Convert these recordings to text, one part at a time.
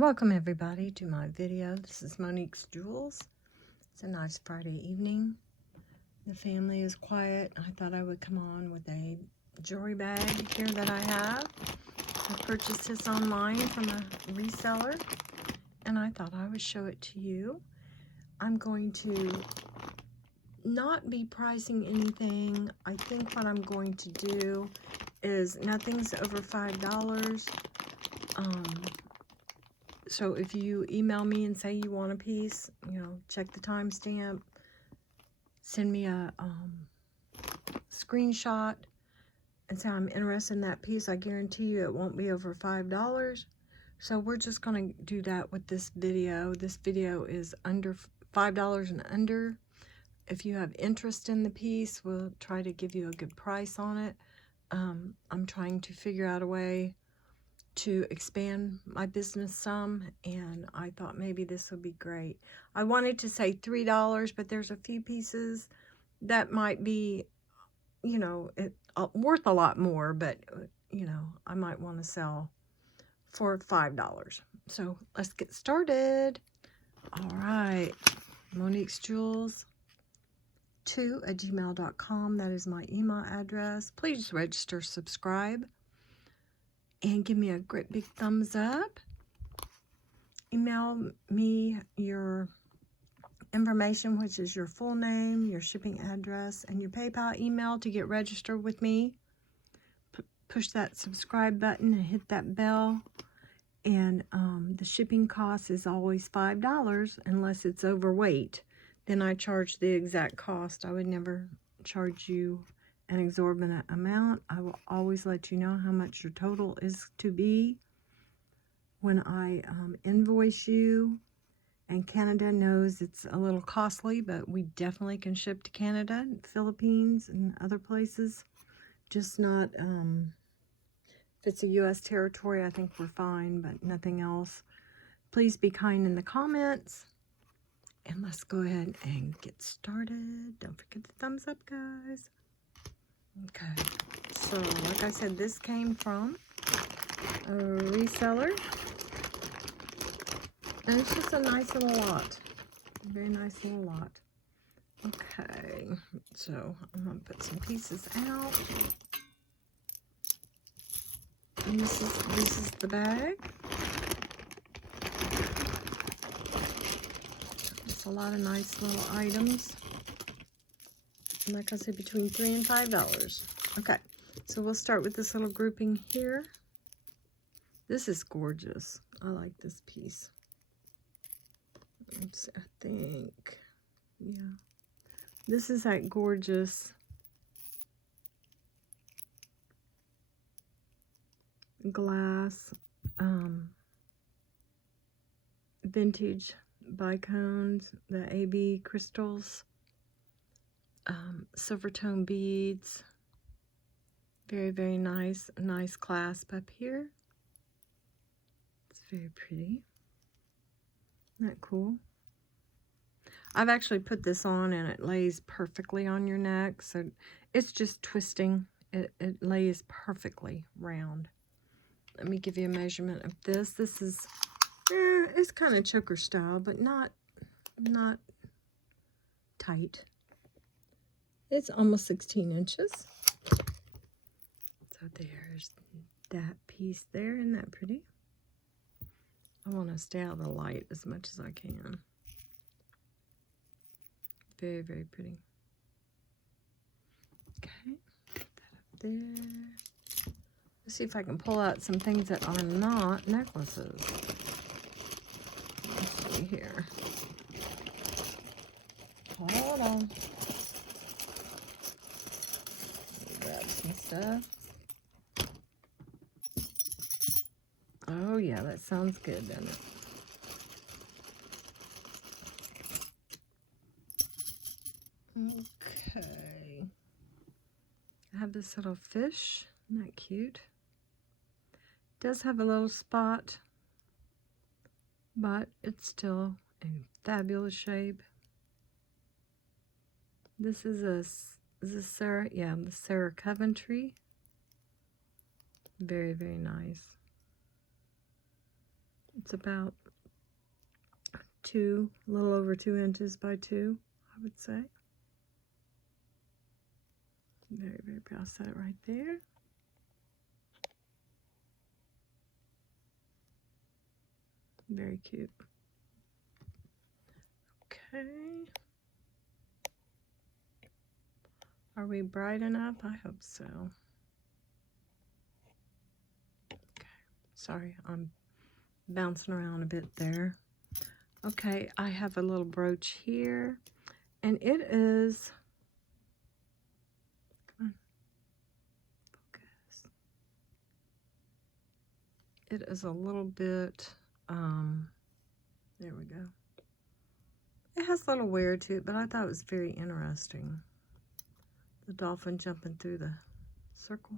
Welcome everybody to my video. This is Monique's Jewels. It's a nice Friday evening. The family is quiet. I thought I would come on with a jewelry bag here that I have. I purchased this online from a reseller and I thought I would show it to you. I'm going to not be pricing anything. I think what I'm going to do is nothing's over $5. So if you email me and say you want a piece, check the timestamp, send me a screenshot and say I'm interested in that piece. I guarantee you it won't be over $5. So we're just going to do that with this video. This video is under $5 and under. If you have interest in the piece, we'll try to give you a good price on it. I'm trying to figure out a way to expand my business some, and I thought maybe this would be great. I wanted to say $3, but there's a few pieces that might be, worth a lot more, but, I might want to sell for $5. So let's get started. All right, Monique's Jewels 2@gmail.com. That is my email address. Please register, subscribe, and give me a great big thumbs up. Email me your information, which is your full name, your shipping address, and your PayPal email to get registered with me. Push that subscribe button and hit that bell. And the shipping cost is always $5 unless it's overweight. Then I charge the exact cost. I would never charge you an exorbitant amount. I will always let you know how much your total is to be when I invoice you. And Canada knows it's a little costly, but we definitely can ship to Canada, Philippines, and other places. Just not, if it's a U.S. territory, I think we're fine, but nothing else. Please be kind in the comments. And let's go ahead and get started. Don't forget the thumbs up, guys. Okay, so like I said, this came from a reseller, and it's just a nice little lot, very nice little lot. Okay, so I'm gonna put some pieces out, and this is the bag. Just a lot of nice little items. Like I said, between $3 and $5. Okay, so we'll start with this little grouping here. This is gorgeous. I like this piece. Let's see, I think, yeah. This is that gorgeous glass vintage bicones, the AB crystals. Silver tone beads, very, very nice. A nice clasp up here. It's very pretty. Isn't that cool? I've actually put this on and it lays perfectly on your neck, so it's just twisting. It lays perfectly round. Let me give you a measurement of this. This is, it's kind of choker style, but not tight. It's almost 16 inches. So there's that piece there. Isn't that pretty? I want to stay out of the light as much as I can. Very, very pretty. Okay, put that up there. Let's see if I can pull out some things that are not necklaces. Let's see here. Hold on. Grab some stuff. Oh yeah, that sounds good, doesn't it? Okay. I have this little fish. Isn't that cute? It does have a little spot, but it's still in fabulous shape. This is the Sarah? Yeah, the Sarah Coventry. Very, very nice. It's about a little over 2 inches by 2, I would say. Very, very pretty. I'll set it right there. Very cute. Okay. Are we bright enough? I hope so. Okay. Sorry, I'm bouncing around a bit there. Okay, I have a little brooch here, and it is, come on, focus. It is a little bit, there we go. It has a little wear to it, but I thought it was very interesting. The dolphin jumping through the circle.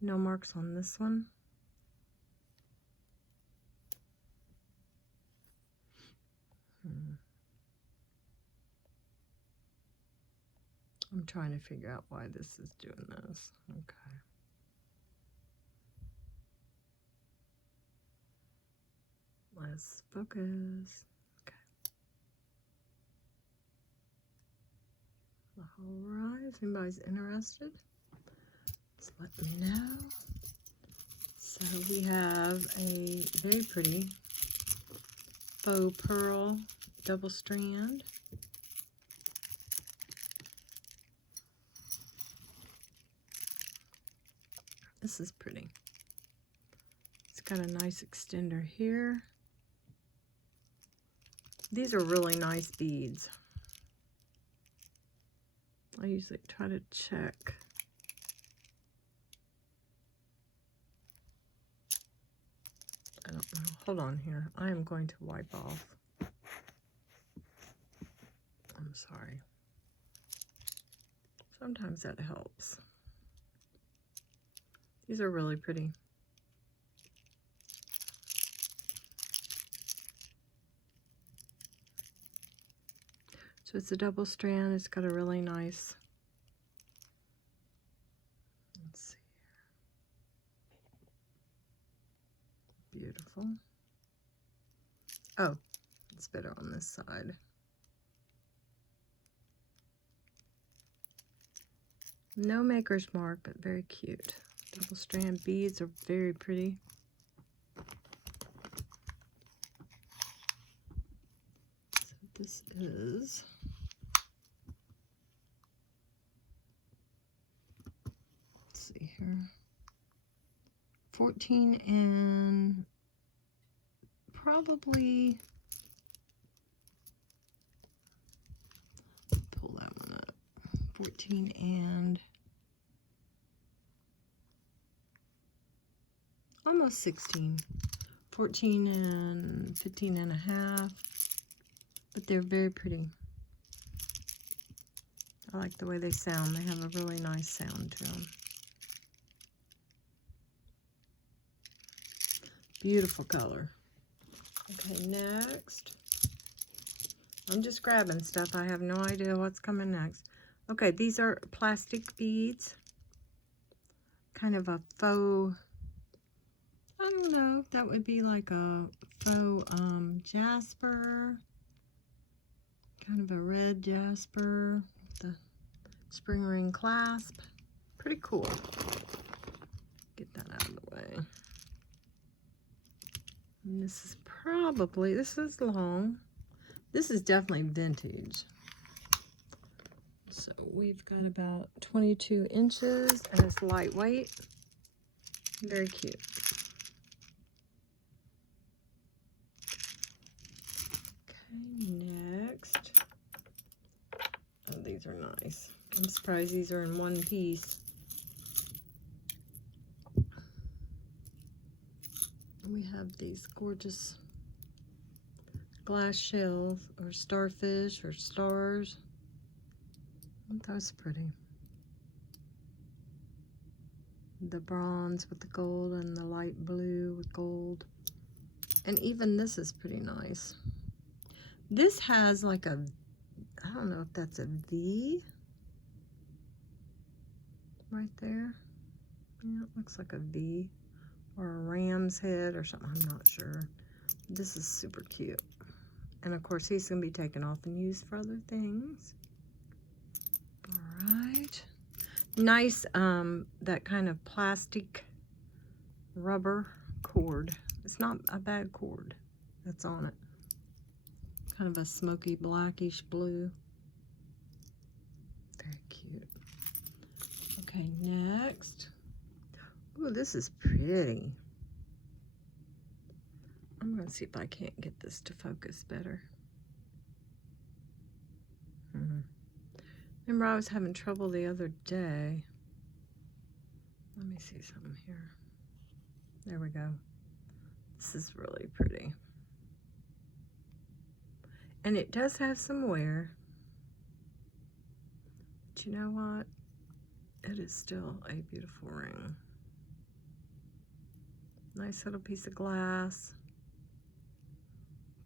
No marks on this one. I'm trying to figure out why this is doing this. Okay. Let's focus. Okay. All right, if anybody's interested, just let me know. So we have a very pretty faux pearl double strand. This is pretty. It's got a nice extender here. These are really nice beads. I usually try to check. I don't know. Hold on here. I am going to wipe off. I'm sorry. Sometimes that helps. These are really pretty. So it's a double strand. It's got a really nice, let's see here. Beautiful. Oh, it's better on this side. No maker's mark, but very cute. Double strand beads are very pretty. So this is, let's see here, 14 and probably, pull that one up, 14 and almost 16, 14 and 15 and a half, but they're very pretty. I like the way they sound. They have a really nice sound to them. Beautiful color. Okay, next. I'm just grabbing stuff. I have no idea what's coming next. Okay, these are plastic beads. Kind of a faux, I don't know, that would be like a faux jasper. Kind of a red jasper. The spring ring clasp. Pretty cool. Get that out of the way. And this is probably, this is long. This is definitely vintage. So we've got about 22 inches and it's lightweight. Very cute. Okay, next. Oh, these are nice. I'm surprised these are in one piece. We have these gorgeous glass shells or starfish or stars. That's pretty. The bronze with the gold and the light blue with gold. And even this is pretty nice. This has like a, I don't know if that's a V right there. Yeah, it looks like a V or a ram his head or something. I'm not sure. This is super cute. And of course, he's going to be taken off and used for other things. All right. Nice, that kind of plastic rubber cord. It's not a bad cord that's on it. Kind of a smoky blackish blue. Very cute. Okay, next. Ooh, this is pretty. I'm going to see if I can't get this to focus better. Remember, I was having trouble the other day. Let me see something here. There we go. This is really pretty. And it does have some wear. But you know what? It is still a beautiful ring. Nice little piece of glass.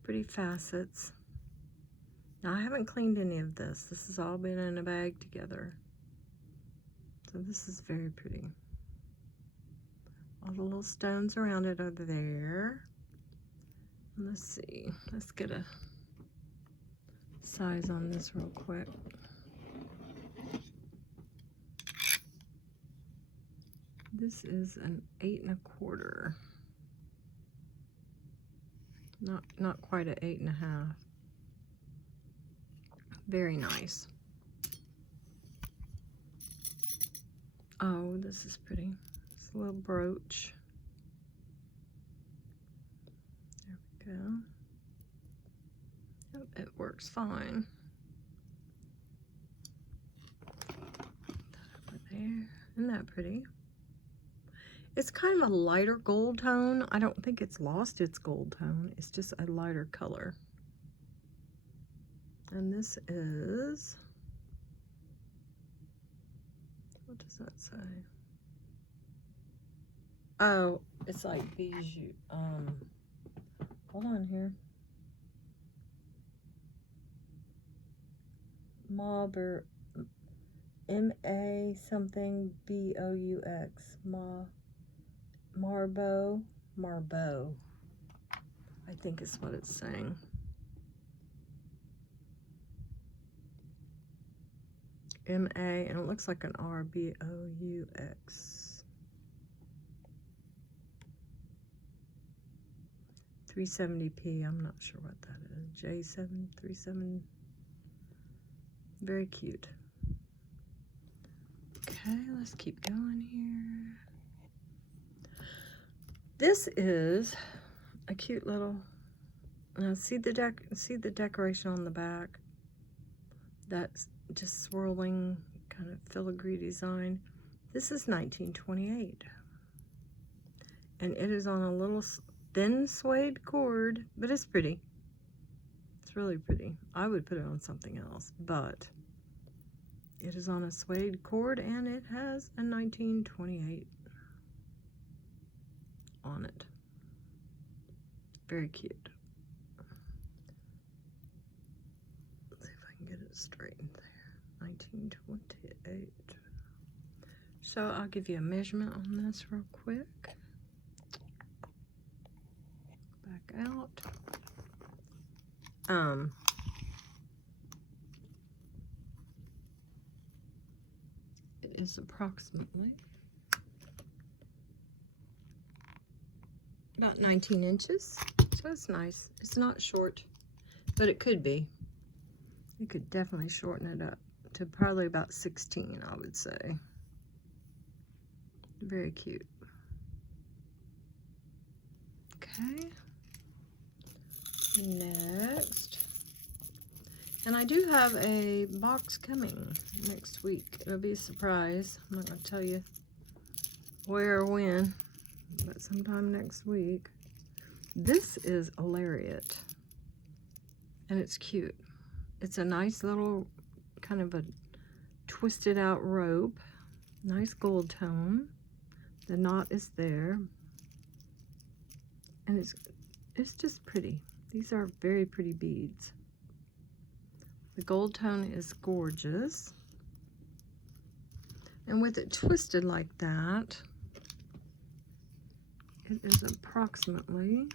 Pretty facets. Now, I haven't cleaned any of this. This has all been in a bag together. So this is very pretty. All the little stones around it are there. And let's see. Let's get a size on this real quick. This is an 8 1/4. Not quite an 8 1/2. Very nice. Oh, this is pretty. It's a little brooch. There we go. Yep, it works fine. Put that over there. Isn't that pretty? It's kind of a lighter gold tone. I don't think it's lost its gold tone. It's just a lighter color. And this is, what does that say? Oh, it's like bijou. Hold on here. Mauboux, M-A something B-O-U-X. Marbeau. I think is what it's saying. M-A, and it looks like an R, B-O-U-X. 370p, I'm not sure what that is. J737. Very cute. Okay, let's keep going here. This is a cute little, see the decoration on the back? That's just swirling kind of filigree design. This is 1928. And it is on a little thin suede cord, but it's pretty. It's really pretty. I would put it on something else, but it is on a suede cord and it has a 1928 on it. Very cute. Let's see if I can get it straightened there. 1928. So I'll give you a measurement on this real quick. Back out. It is approximately about 19 inches. So it's nice. It's not short, but it could be. You could definitely shorten it up to probably about 16, I would say. Very cute. Okay. Next. And I do have a box coming next week. It'll be a surprise. I'm not going to tell you where or when, but sometime next week. This is a lariat, and it's cute. It's a nice little kind of a twisted out rope. Nice gold tone. The knot is there. And it's just pretty. These are very pretty beads. The gold tone is gorgeous. And with it twisted like that, It is approximately,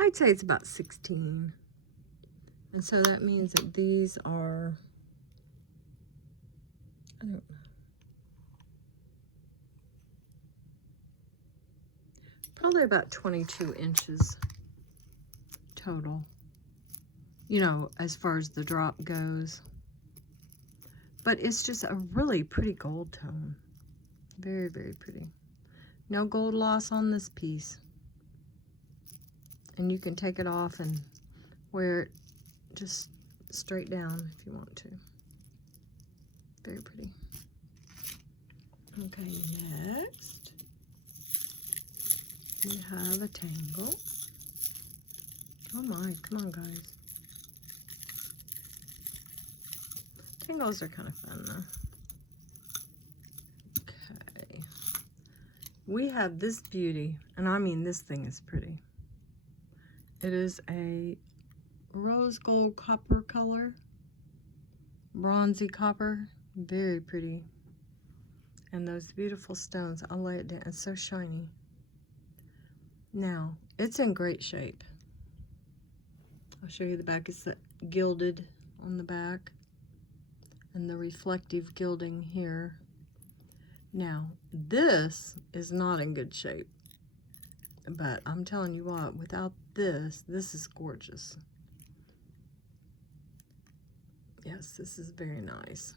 I'd say it's about 16. And so that means that these are, I don't know, probably about 22 inches total, you know, as far as the drop goes. But it's just a really pretty gold tone. Very, very pretty. No gold loss on this piece. And you can take it off and wear it just straight down if you want to. Very pretty. Okay, next we have a tangle. Oh my, come on guys. Tangles are kind of fun though. Okay. We have this beauty, and I mean this thing is pretty. It is a rose gold copper color. Bronzy copper. Very pretty. And those beautiful stones. I'll lay it down. It's so shiny. Now, it's in great shape. I'll show you the back. It's gilded on the back. And the reflective gilding here. Now, this is not in good shape. But I'm telling you what, without this is gorgeous. Yes, this is very nice.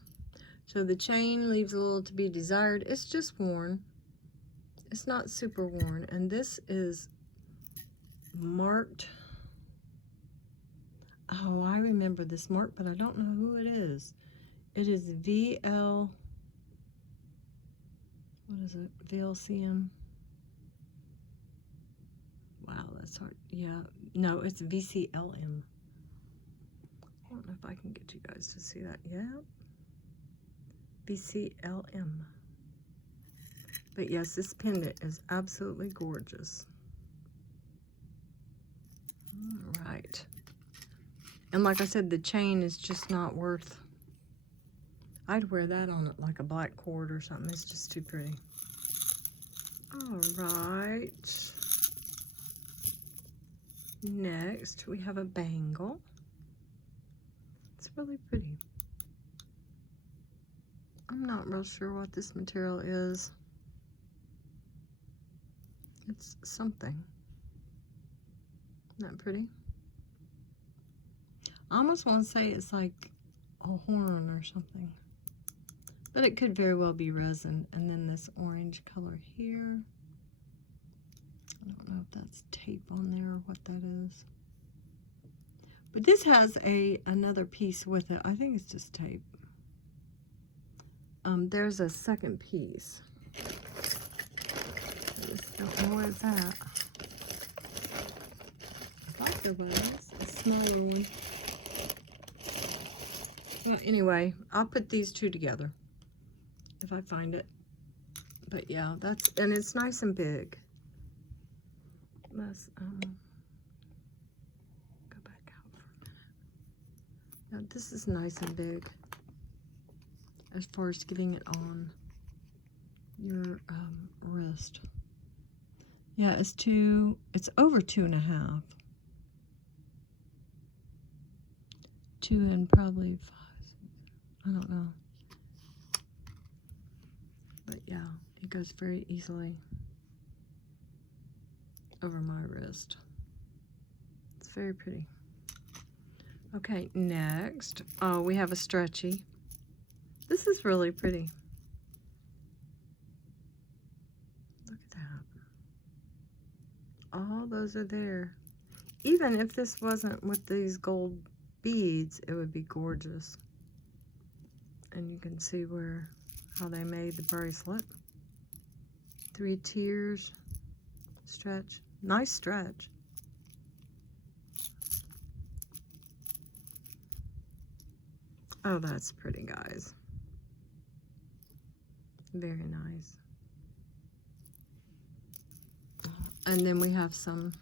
So the chain leaves a little to be desired. It's just worn. It's not super worn. And this is marked. Oh, I remember this mark, but I don't know who it is. It is VL. What is it? VLCM. Wow, that's hard. Yeah. No, it's VCLM. I don't know if I can get you guys to see that. Yeah. VCLM. But yes, this pendant is absolutely gorgeous. All right. And like I said, the chain is just not worth. I'd wear that on it like a black cord or something. It's just too pretty. All right. Next, we have a bangle. It's really pretty. I'm not real sure what this material is. It's something. Isn't that pretty? I almost want to say it's like a horn or something. But it could very well be resin. And then this orange color here. I don't know if that's tape on there or what that is. But this has another piece with it. I think it's just tape. There's a second piece. I just don't know where it's at. I thought there was a smaller one. Well, anyway, I'll put these two together if I find it. But yeah, and it's nice and big. Let's go back out for a minute. Now this is nice and big as far as getting it on your wrist. Yeah, it's over 2.5. 2 and probably 5. I don't know. But yeah, it goes very easily over my wrist. It's very pretty. Okay, next, we have a stretchy. This is really pretty. Look at that. All those are there. Even if this wasn't with these gold beads, it would be gorgeous. And you can see how they made the bracelet. 3 tiers, stretch, nice stretch. Oh, that's pretty, guys. Very nice. And then we have some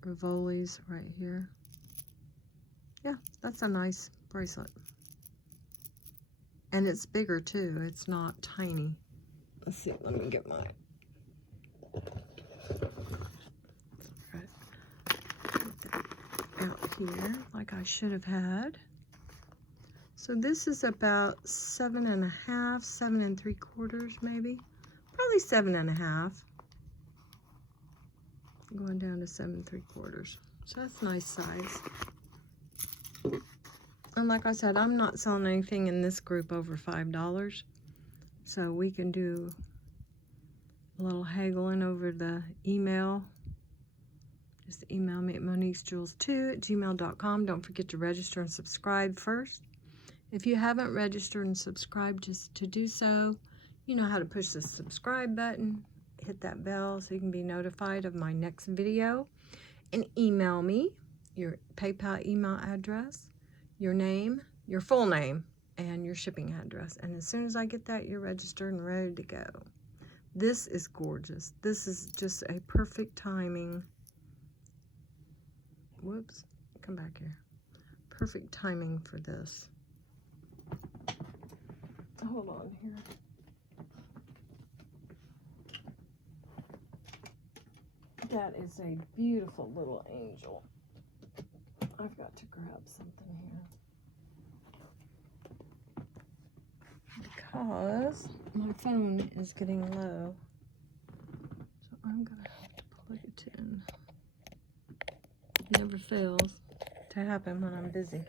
Rivolis right here. Yeah, that's a nice bracelet. And it's bigger too. It's not tiny. Let's see. Let me get my... out here like I should have had. So this is about 7.5, 7 3/4 maybe. Probably 7.5. Going down to 7 3/4. So that's a nice size. And like I said, I'm not selling anything in this group over $5. So we can do a little haggling over the email. Just email me at moniquesjewels2@gmail.com. Don't forget to register and subscribe first. If you haven't registered and subscribed, just to do so, you know how to push the subscribe button, hit that bell so you can be notified of my next video, and email me your PayPal email address, your name, your full name, and your shipping address. And as soon as I get that, you're registered and ready to go. This is gorgeous. This is just a perfect timing. Whoops, come back here. Perfect timing for this. Hold on here. That is a beautiful little angel. I've got to grab something here because my phone is getting low. So I'm going to have to plug it in. It never fails to happen when I'm busy.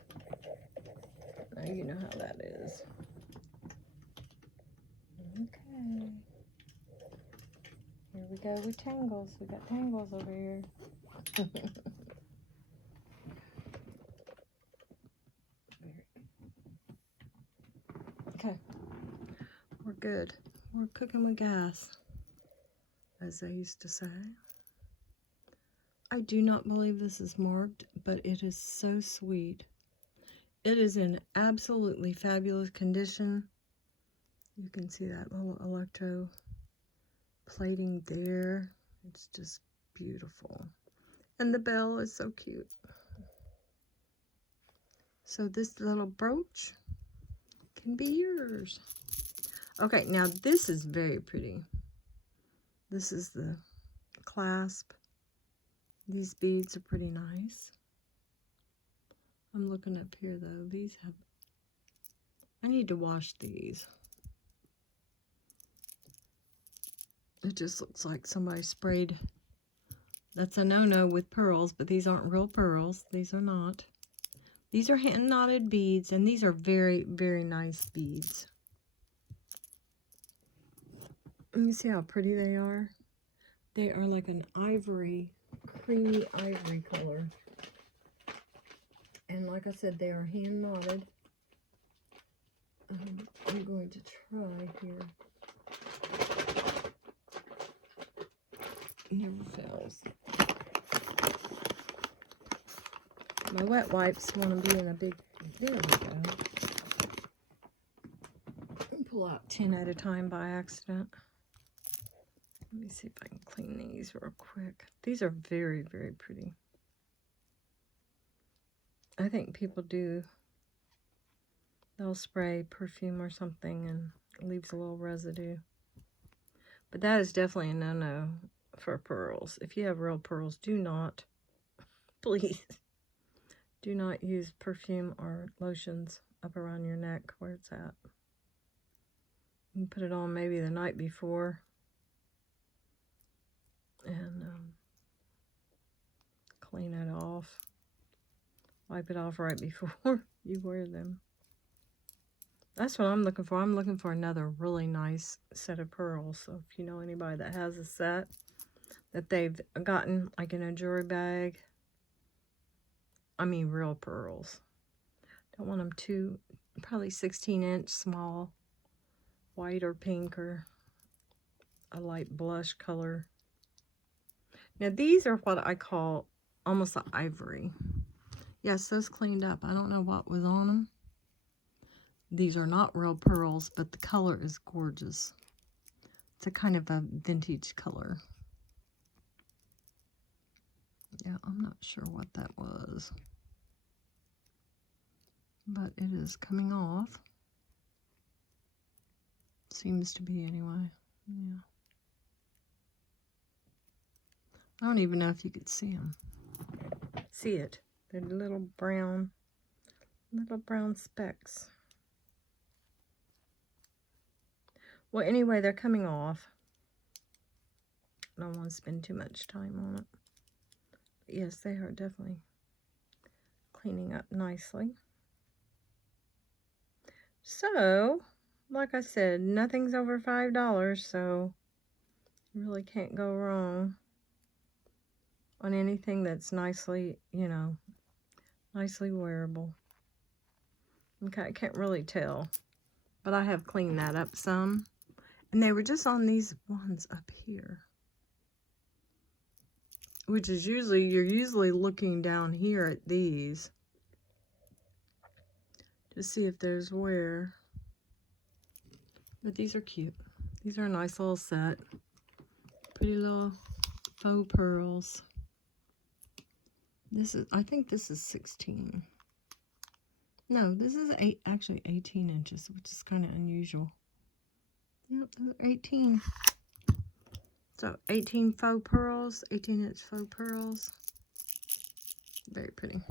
Now you know how that is. Okay. Here we go with tangles. We got tangles over here. Okay. We're good. We're cooking with gas, as they used to say. I do not believe this is marked, but it is so sweet. It is in absolutely fabulous condition. You can see that little electro plating there. It's just beautiful. And the bell is so cute. So this little brooch can be yours. Okay, now this is very pretty. This is the clasp. These beads are pretty nice. I'm looking up here though. These have, I need to wash these. It just looks like somebody sprayed. That's a no-no with pearls, but these aren't real pearls. These are not. These are hand knotted beads, and these are very, very nice beads. Let me see how pretty they are. They are like an ivory, creamy ivory color. And like I said, they are hand knotted. I'm going to try here. Never fails. My wet wipes want to be in a big, there we go. Pull out 10 at a time by accident. Let me see if I can clean these real quick. These are very, very pretty. I think people do, they'll spray perfume or something and it leaves a little residue. But that is definitely a no-no for pearls. If you have real pearls, do not, please, do not use perfume or lotions up around your neck where it's at. You can put it on maybe the night before and clean it off. Wipe it off right before you wear them. That's what I'm looking for. I'm looking for another really nice set of pearls. So if you know anybody that has a set that they've gotten like in a jewelry bag, I mean real pearls. Don't want them too, probably 16-inch small, white or pink or a light blush color. Now these are what I call almost an ivory. Yes, those cleaned up. I don't know what was on them. These are not real pearls, but the color is gorgeous. It's a kind of a vintage color. Yeah, I'm not sure what that was. But it is coming off. Seems to be anyway. Yeah. I don't even know if you could see them. See it. They're little brown specks. Well, anyway, they're coming off. I don't want to spend too much time on it. But yes, they are definitely cleaning up nicely. So, like I said, nothing's over $5, so you really can't go wrong on anything that's nicely, you know, nicely wearable. Okay, I can't really tell, but I have cleaned that up some. And they were just on these ones up here, which is usually, you're usually looking down here at these to see if there's wear. But these are cute. These are a nice little set. Pretty little faux pearls. This is, I think this is 16. No, this is actually 18 inches, which is kind of unusual. Yep, those are 18. So 18 faux pearls, 18-inch faux pearls. Very pretty.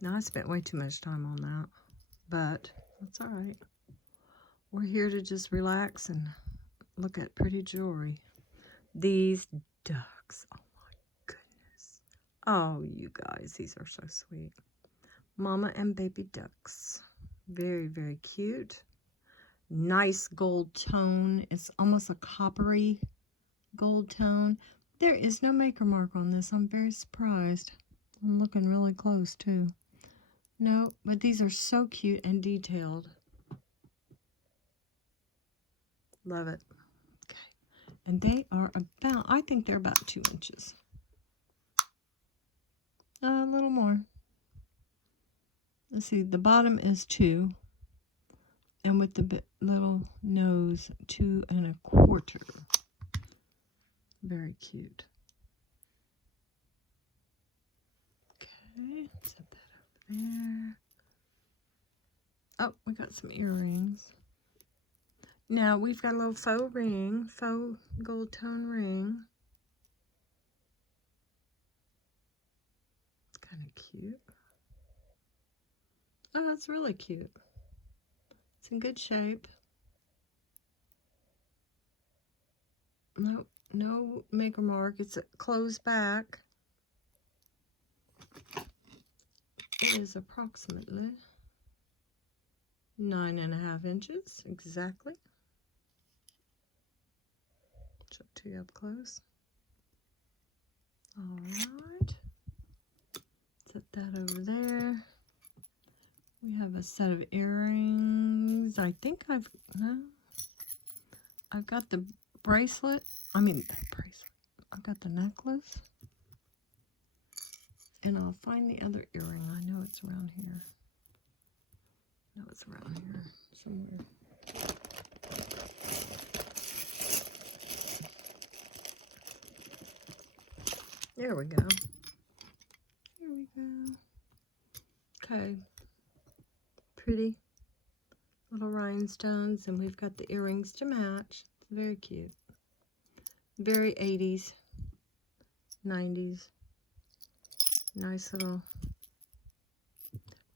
Now I spent way too much time on that, but that's all right. We're here to just relax and look at pretty jewelry. These ducks, oh my goodness. Oh, you guys, these are so sweet. Mama and baby ducks. Very, very cute. Nice gold tone. It's almost a coppery gold tone. There is no maker mark on this. I'm very surprised. I'm looking really close too. No, but these are so cute and detailed. Love it. Okay. And they are about, I think they're about 2 inches. A little more. Let's see, the bottom is 2. And with the little nose, 2 1/4. Very cute. Okay, set that up there. Oh, we got some earrings. Now we've got a little faux ring, faux gold tone ring. It's kind of cute. Oh, that's really cute. It's in good shape. Nope, no maker mark. It's a closed back. It is approximately 9.5 inches, exactly. Show it to you up close. All right. Set that over there. We have a set of earrings. I think I've got the bracelet. I've got the necklace. And I'll find the other earring. I know it's around here. No, it's around here somewhere. There we go. Here we go. Okay. Pretty little rhinestones, and we've got the earrings to match. It's very cute. Very 80s, 90s. Nice little,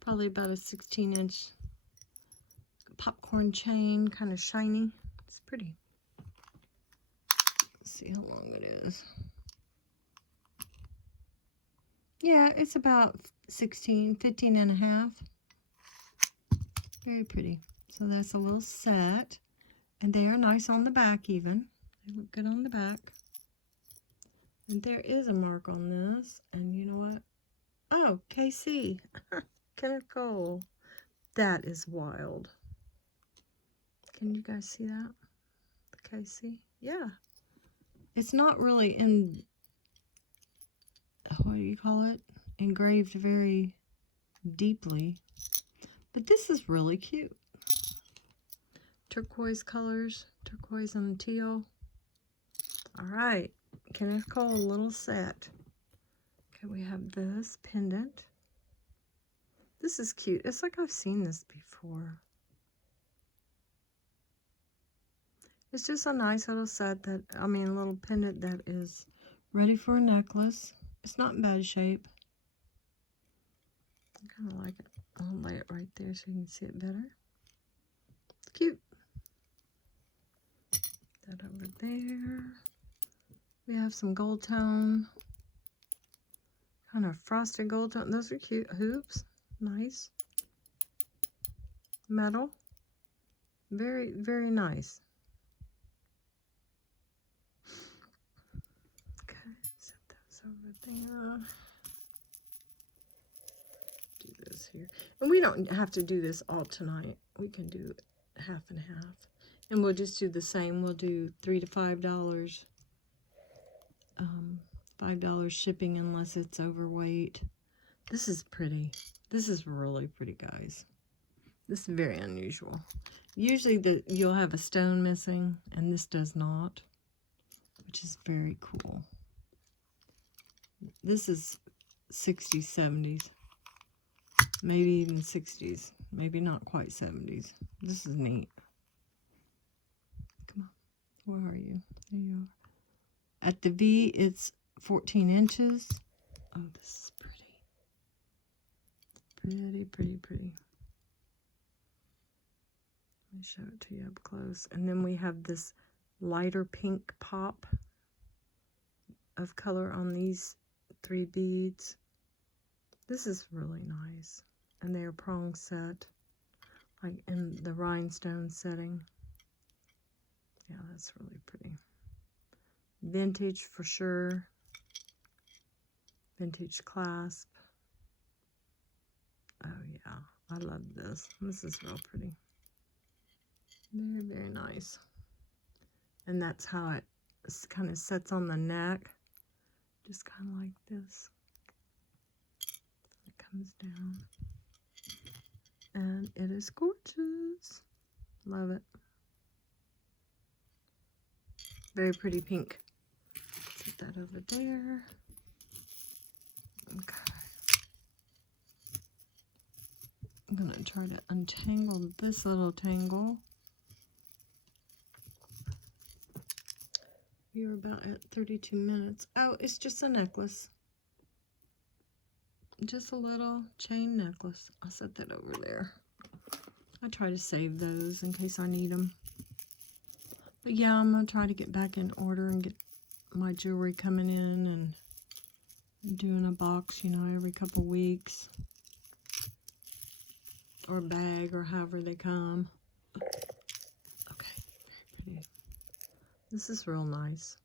probably about a 16-inch popcorn chain, kind of shiny. It's pretty. Let's see how long it is. Yeah, it's about 15 1/2. Very pretty. So that's a little set. And they are nice on the back even. They look good on the back. And there is a mark on this. And you know what? Oh, KC. Kenneth Cole. That is wild. Can you guys see that? The KC? Yeah. It's not really in, what do you call it? Engraved very deeply. But this is really cute. Turquoise colors. Turquoise and teal. All right. Kenneth Cole, little set. Okay, we have this pendant. This is cute. It's like I've seen this before. It's just a nice little set that, I mean, a little pendant that is ready for a necklace. It's not in bad shape. I kind of like it. I'll lay it right there so you can see it better. It's cute. That over there. We have some gold tone. Kind of frosted gold tone. Those are cute. Hoops. Nice. Metal. Very, very nice. Okay, set those over there. Do this here. And we don't have to do this all tonight. We can do half and half. And we'll just do the same. We'll do $3 to $5. $5 shipping unless it's overweight. This is pretty. This is really pretty, guys. This is very unusual. Usually you'll have a stone missing, and this does not, which is very cool. This is 60s, 70s, maybe even 60s, maybe not quite 70s. This is neat. Come on, where are you? There you are. At the V, it's 14 inches. Oh, this is pretty. Pretty, pretty, pretty. Let me show it to you up close. And then we have this lighter pink pop of color on these 3 beads. This is really nice. And they are prong set, like in the rhinestone setting. Yeah, that's really pretty. Vintage for sure. Vintage clasp. Oh yeah, I love this. This is real pretty. Very, very nice. And that's how it kind of sets on the neck. Just kind of like this. It comes down. And it is gorgeous. Love it. Very pretty pink. Set that over there. Okay. I'm going to try to untangle this little tangle. We're about at 32 minutes. Oh, it's just a necklace. Just a little chain necklace. I'll set that over there. I try to save those in case I need them. But yeah, I'm going to try to get back in order and get my jewelry coming in and doing a box, you know, every couple weeks. Or a bag, or however they come. Okay, very pretty. This is real nice.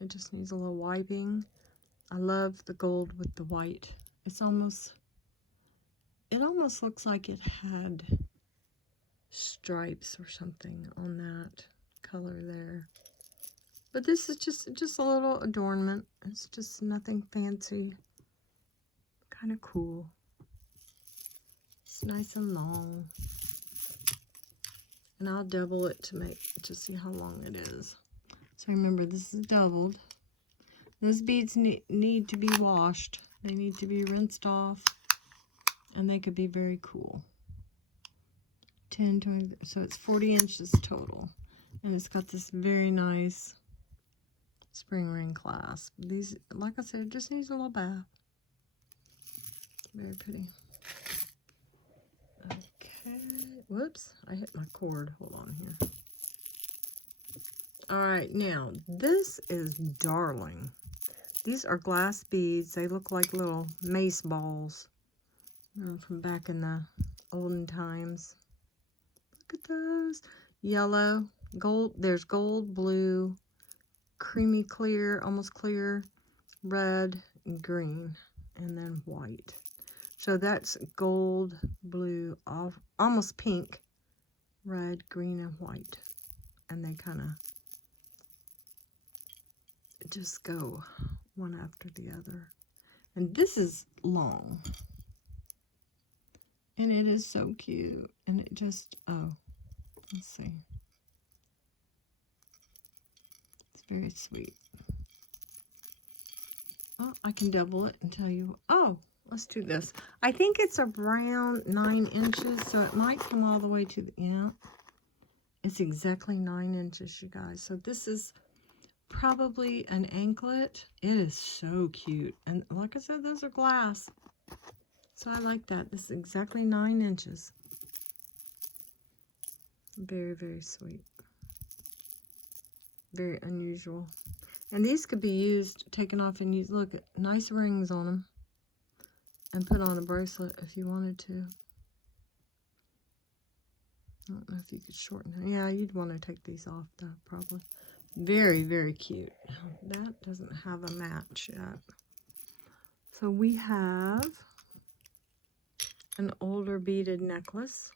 It just needs a little wiping. I love the gold with the white. It almost looks like it had stripes or something on that color there. But this is just a little adornment. It's just nothing fancy. Kind of cool. It's nice and long. And I'll double it to see how long it is. So remember, this is doubled. Those beads need to be washed. They need to be rinsed off. And they could be very cool. 10, 20, so it's 40 inches total. And it's got this very nice spring ring clasp. These, like I said, just needs a little bath. Very pretty. Okay. Whoops, I hit my cord. Hold on here. All right, now this is darling. These are glass beads. They look like little mace balls from back in the olden times. Look at those. Yellow, gold. There's gold, blue, creamy clear, almost clear, red, and green, and then white. So that's gold, blue, almost pink, red, green, and white. And they kind of just go one after the other. And this is long. And it is so cute. And it just, oh, let's see. It's very sweet. Oh, I can double it and tell you, oh, let's do this. I think it's around 9 inches, so it might come all the way to the, yeah. It's exactly 9 inches, you guys. So this is probably an anklet. It is so cute. And like I said, those are glass. So I like that. This is exactly 9 inches. Very, very sweet. Very unusual. And these could be used, taken off and used. Look, nice rings on them. And put on a bracelet if you wanted to. I don't know if you could shorten it. Yeah, you'd want to take these off though, probably. Very, very cute. That doesn't have a match yet. So we have an older beaded necklace.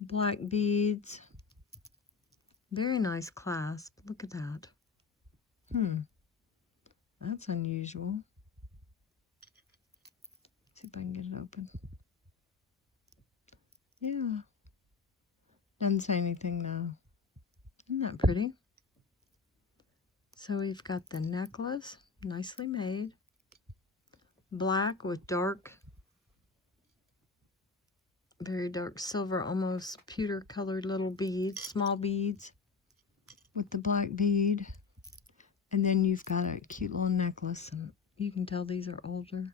Black beads. Very nice clasp. Look at that. That's unusual. See if I can get it open. Yeah. Doesn't say anything though. Isn't that pretty? So we've got the necklace, nicely made. Black with dark, very dark silver, almost pewter colored little beads, small beads with the black bead. And then you've got a cute little necklace, and you can tell these are older.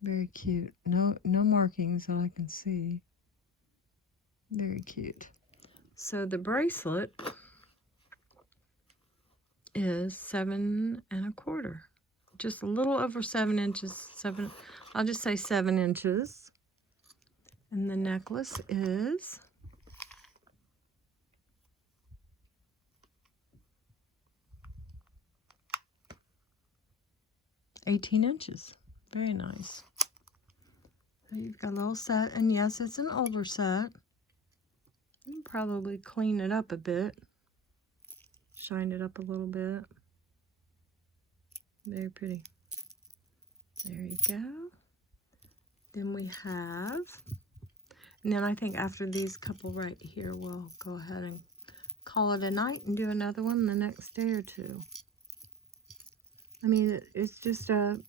Very cute. No markings that I can see. Very cute. So the bracelet is 7 1/4. Just a little over 7 inches. I'll just say 7 inches. And the necklace is 18 inches. Very nice. So you've got a little set, and yes, it's an older set. You can probably clean it up a bit. Shine it up a little bit. Very pretty. There you go. Then we have, and then I think after these couple right here, we'll go ahead and call it a night and do another one the next day or two. I mean, it's just a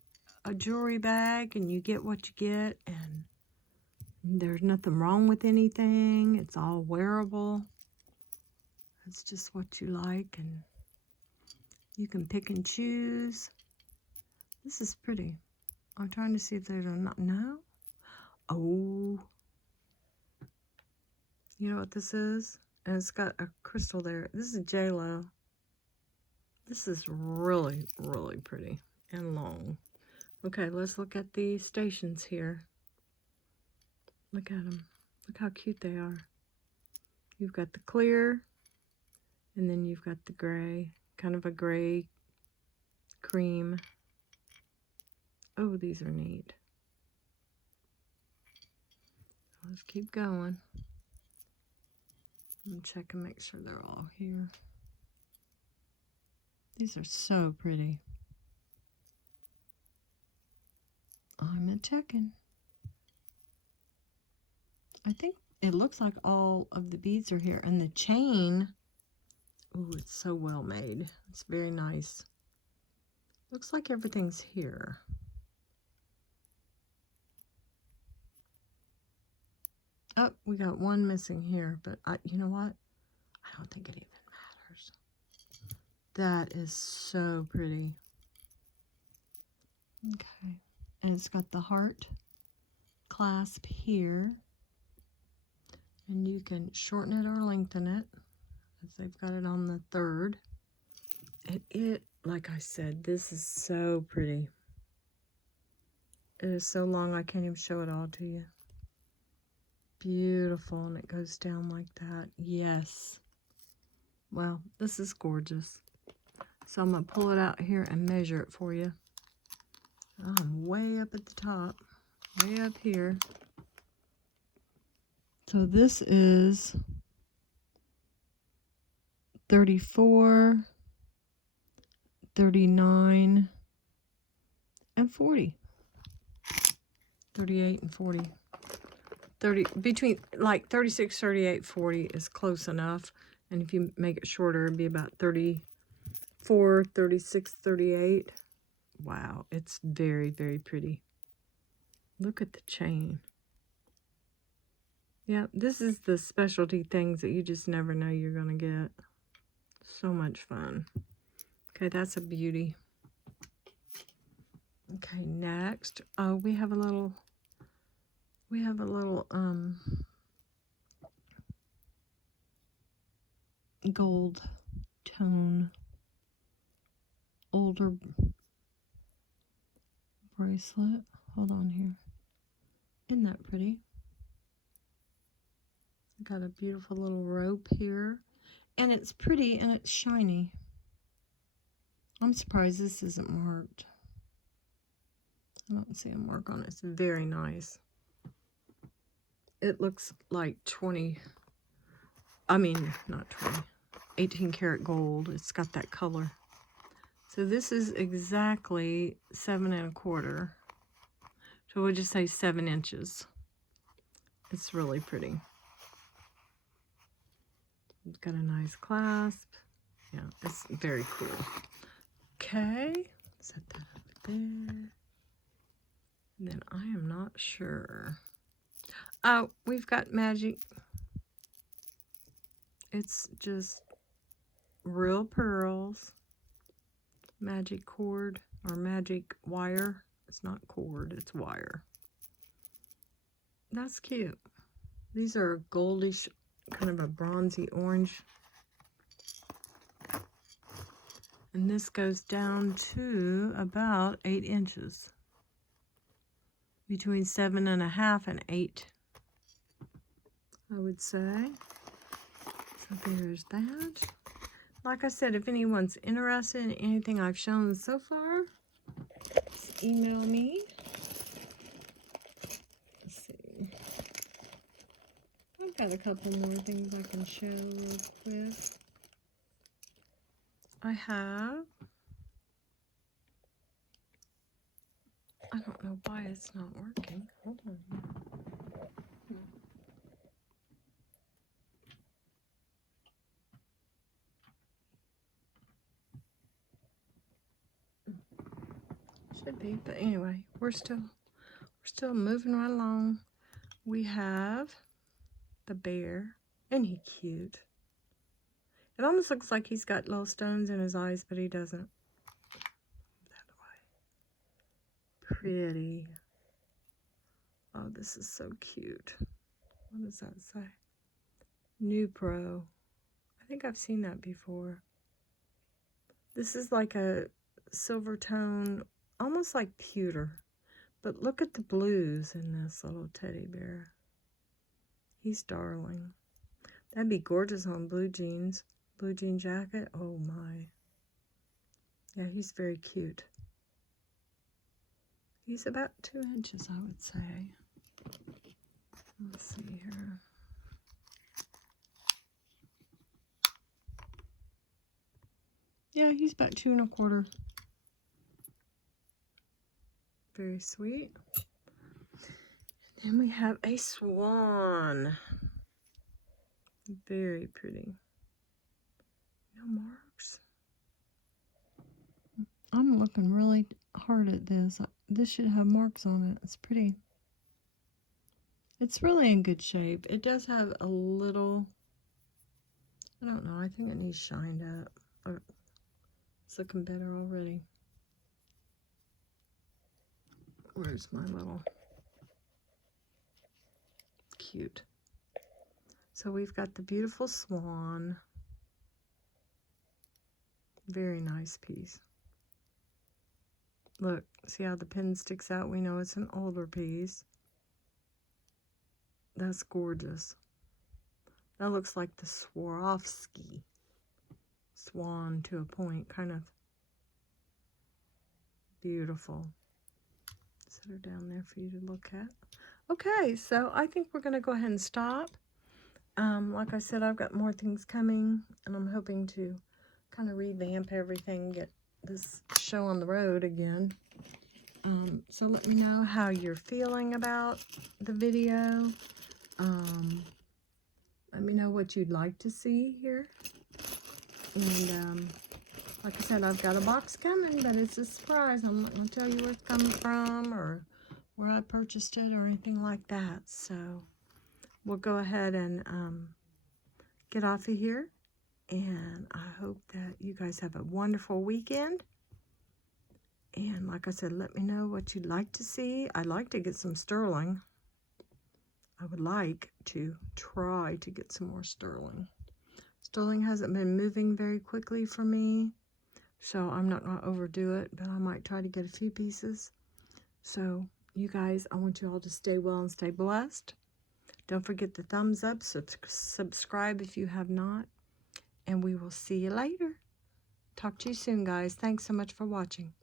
jewelry bag, and you get what you get, and there's nothing wrong with anything. It's all wearable. It's just what you like, and you can pick and choose. This is pretty. I'm trying to see if there's a no. Oh, you know what this is? And it's got a crystal there. This is J-Lo. This is really, really pretty and long. Okay, let's look at the stations here. Look at them. Look how cute they are. You've got the clear, and then you've got the gray, kind of a gray cream. Oh, these are neat. Let's keep going. I'm check and make sure they're all here. These are so pretty. I'm a checking. I think it looks like all of the beads are here, and the chain, oh, it's so well made. It's very nice. Looks like everything's here. Oh, we got one missing here, but you know what? I don't think it even matters. That is so pretty. Okay, and it's got the heart clasp here, and you can shorten it or lengthen it, as they've got it on the 3rd. And it, like I said, this is so pretty. It is so long I can't even show it all to you. Beautiful, and it goes down like that. Yes. Well, this is gorgeous. So I'm going to pull it out here and measure it for you. I'm way up at the top, way up here. So this is 34, 39, and 40. 38 and 40. 30, between like 36, 38, 40 is close enough. And if you make it shorter, it'd be about 34, 36, 38. Wow, it's very, very pretty. Look at the chain. Yeah, this is the specialty things that you just never know you're going to get. So much fun. Okay, that's a beauty. Okay, next, we have a little gold tone older bracelet. Hold on here. Isn't that pretty? Got a beautiful little rope here. And it's pretty and it's shiny. I'm surprised this isn't marked. I don't see a mark on it. It's very nice. It looks like 20, I mean, not 20, 18 karat gold. It's got that color. So this is exactly 7 1/4. So we'll just say 7 inches. It's really pretty. It's got a nice clasp. Yeah, it's very cool. Okay, set that up there. And then I am not sure. Oh, we've got magic. It's just real pearls. Magic cord or magic wire. It's not cord, it's wire. That's cute. These are goldish, kind of a bronzy orange. And this goes down to about 8 inches. Between 7 1/2 and 8, I would say. So there's that. Like I said, if anyone's interested in anything I've shown so far, just email me. Let's see. I've got a couple more things I can show real quick. I don't know why it's not working. Hold on. Should be, but anyway, we're still moving right along. We have the bear. Isn't he cute? It almost looks like he's got little stones in his eyes, but he doesn't. That way. Pretty. Oh, this is so cute. What does that say? New Pro. I think I've seen that before. This is like a silver tone, almost like pewter. But look at the blues in this little teddy bear. He's darling. That'd be gorgeous on blue jeans. Blue jean jacket. Oh my. Yeah, he's very cute. He's about 2 inches, I would say. Let's see here. Yeah, he's about 2 1/4. Very sweet. And we have a swan. Very pretty. No marks. I'm looking really hard at this. This should have marks on it. It's pretty. It's really in good shape. It does have a little, I don't know, I think it needs shined up. Or it's looking better already. Where's my little cute? So we've got the beautiful swan. Very nice piece. Look, see how the pin sticks out? We know it's an older piece. That's gorgeous. That looks like the Swarovski swan to a point, kind of beautiful. Set her down there for you to look at. Okay, so I think we're going to go ahead and stop. Like I said, I've got more things coming, and I'm hoping to kind of revamp everything, get this show on the road again. So let me know how you're feeling about the video. Let me know what you'd like to see here. And like I said, I've got a box coming, but it's a surprise. I'm not going to tell you where it's coming from or where I purchased it or anything like that. So we'll go ahead and get off of here. And I hope that you guys have a wonderful weekend. And like I said, let me know what you'd like to see. I'd like to get some sterling. I would like to try to get some more sterling. Sterling hasn't been moving very quickly for me, so I'm not going to overdo it, but I might try to get a few pieces. So you guys, I want you all to stay well and stay blessed. Don't forget the thumbs up, subscribe if you have not, and we will see you later. Talk to you soon, guys. Thanks so much for watching.